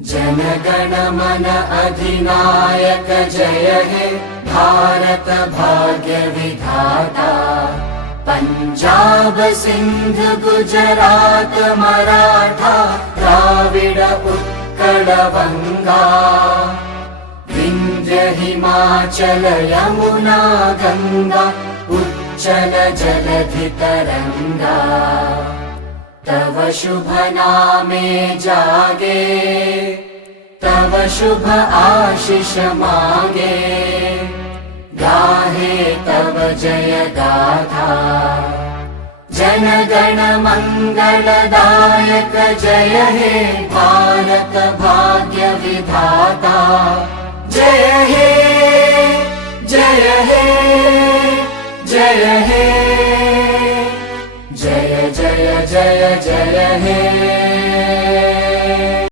जनगण मन अधिनायक जय हे भारत भाग्य विधाता। पंजाब सिंध गुजरात मराठा द्राविड उत्कल बंगा। विंध्य हिमाचल यमुना गंगा उच्चल जलधि तरंगा। तव शुभ नामे जागे तव शुभ आशीष मागे। गाहे तव जय गाथा जनगण मंगलदायक जय हे भारत भाग्य विधाता। जय हे जय हे जय हे जय जय जय जय हे।